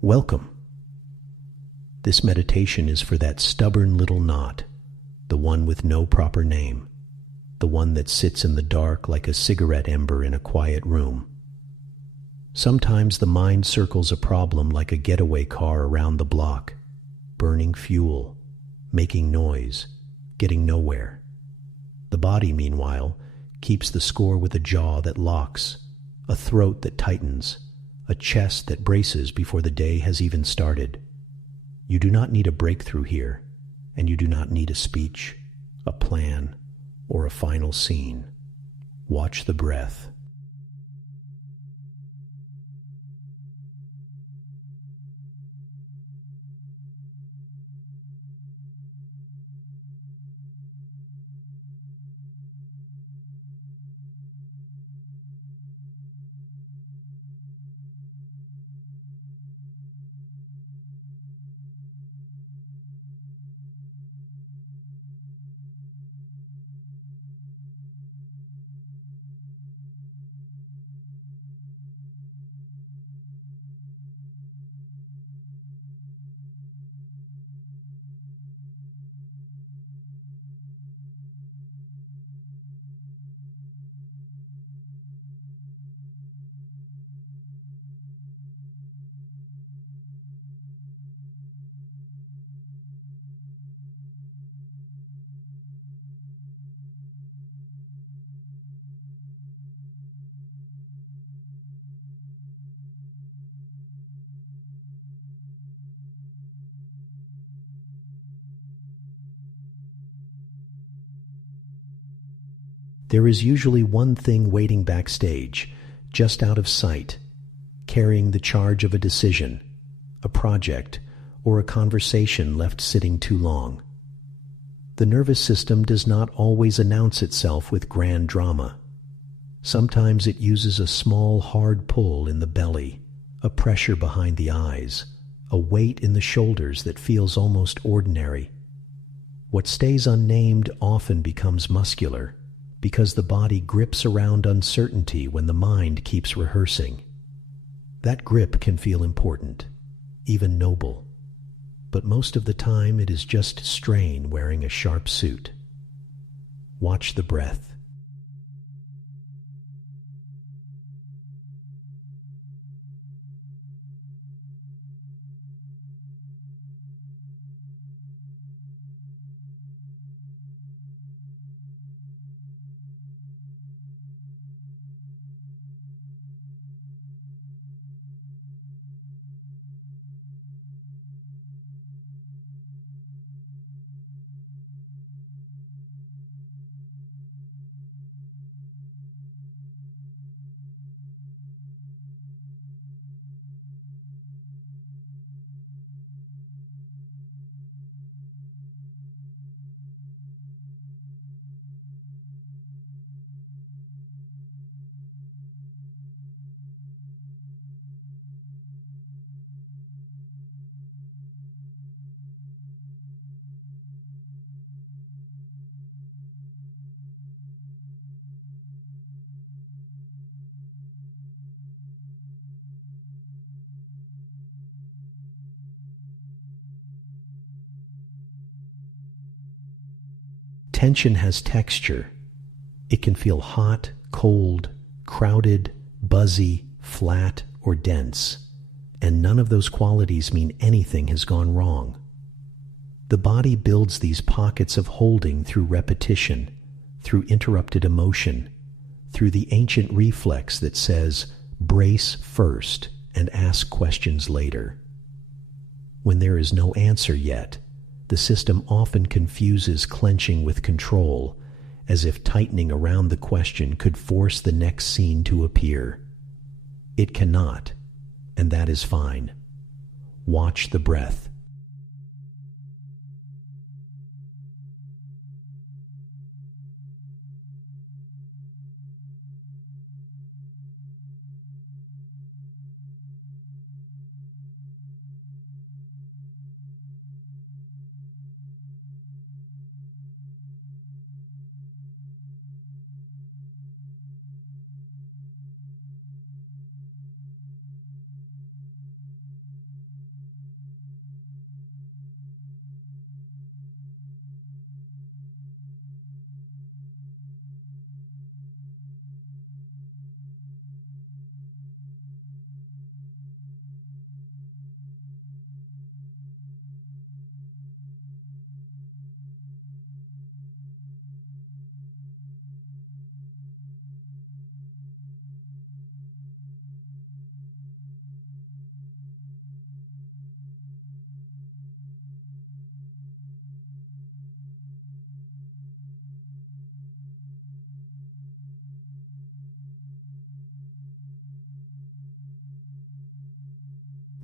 Welcome. This meditation is for that stubborn little knot, the one with no proper name, the one that sits in the dark like a cigarette ember in a quiet room. Sometimes the mind circles a problem like a getaway car around the block, burning fuel, making noise, getting nowhere. The body, meanwhile, keeps the score with a jaw that locks, a throat that tightens, a chest that braces before the day has even started. You do not need a breakthrough here, and you do not need a speech, a plan, or a final scene. Watch the breath. There is usually one thing waiting backstage, just out of sight, carrying the charge of a decision, a project, or a conversation left sitting too long. The nervous system does not always announce itself with grand drama. Sometimes it uses a small, hard pull in the belly, a pressure behind the eyes, a weight in the shoulders that feels almost ordinary. What stays unnamed often becomes muscular, because the body grips around uncertainty when the mind keeps rehearsing. That grip can feel important, even noble, but most of the time it is just strain wearing a sharp suit. Watch the breath. Tension has texture. It can feel hot, cold, crowded, buzzy, flat, or dense, and none of those qualities mean anything has gone wrong. The body builds these pockets of holding through repetition, through interrupted emotion, through the ancient reflex that says, brace first and ask questions later. When there is no answer yet, the system often confuses clenching with control, as if tightening around the question could force the next scene to appear. It cannot, and that is fine. Watch the breath.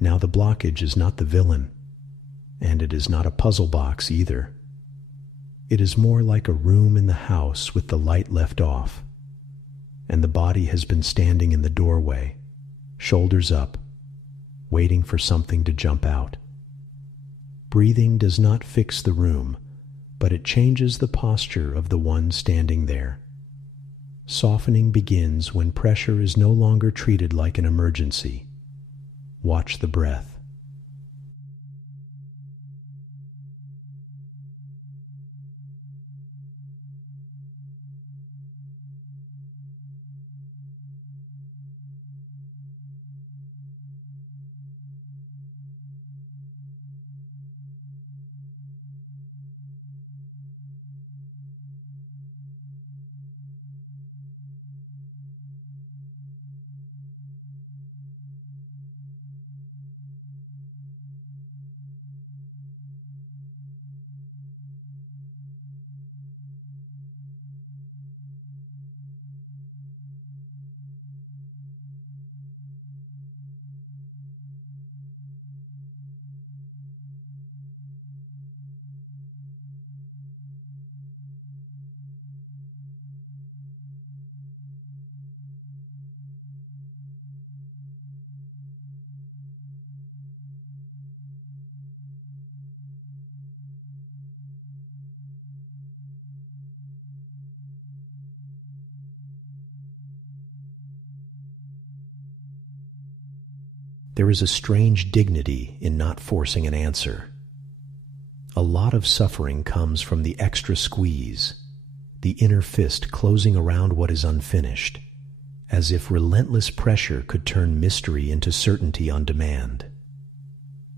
Now the blockage is not the villain, and it is not a puzzle box either. It is more like a room in the house with the light left off, and the body has been standing in the doorway, shoulders up, waiting for something to jump out. Breathing does not fix the room, but it changes the posture of the one standing there. Softening begins when pressure is no longer treated like an emergency. Watch the breath. There is a strange dignity in not forcing an answer. A lot of suffering comes from the extra squeeze, the inner fist closing around what is unfinished, as if relentless pressure could turn mystery into certainty on demand.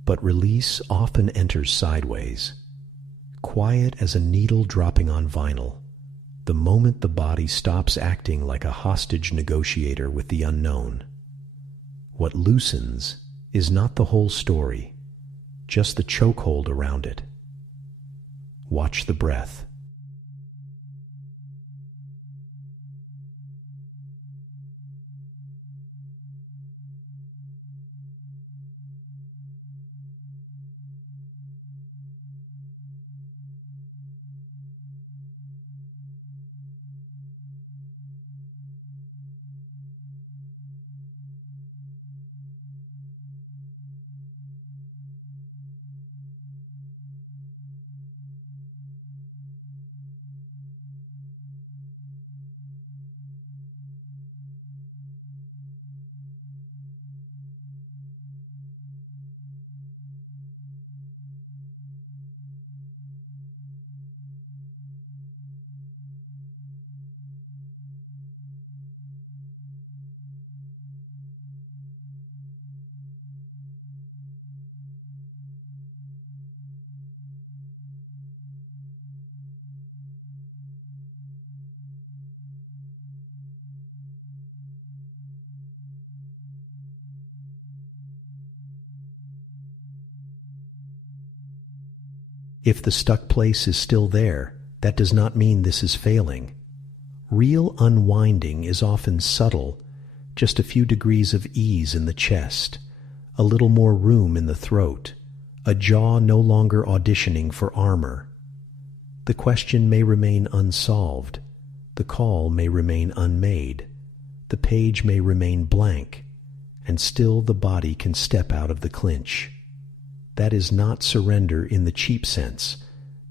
But release often enters sideways, quiet as a needle dropping on vinyl, the moment the body stops acting like a hostage negotiator with the unknown. What loosens is not the whole story, just the chokehold around it. Watch the breath. If the stuck place is still there, that does not mean this is failing. Real unwinding is often subtle, just a few degrees of ease in the chest, a little more room in the throat, a jaw no longer auditioning for armor. The question may remain unsolved, the call may remain unmade, the page may remain blank, and still the body can step out of the clinch. That is not surrender in the cheap sense.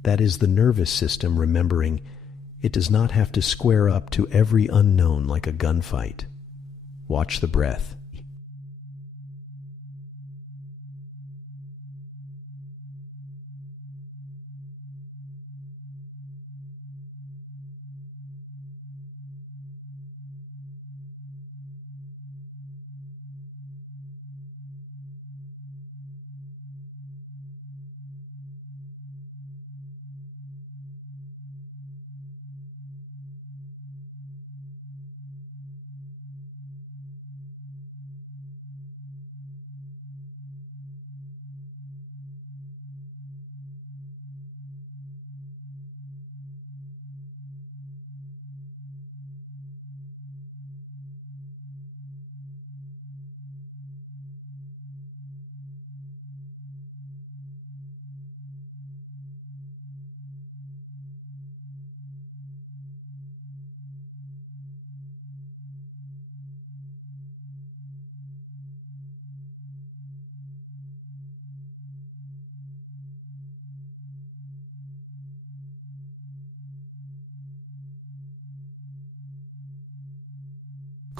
That is the nervous system remembering it does not have to square up to every unknown like a gunfight. Watch the breath.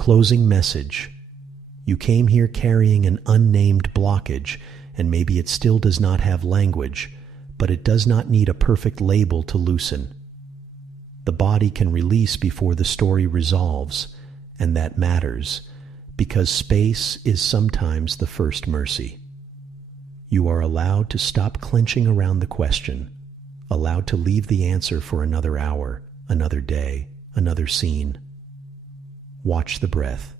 Closing message. You came here carrying an unnamed blockage, and maybe it still does not have language, but it does not need a perfect label to loosen. The body can release before the story resolves, and that matters, because space is sometimes the first mercy. You are allowed to stop clenching around the question, allowed to leave the answer for another hour, another day, another scene. Watch the breath.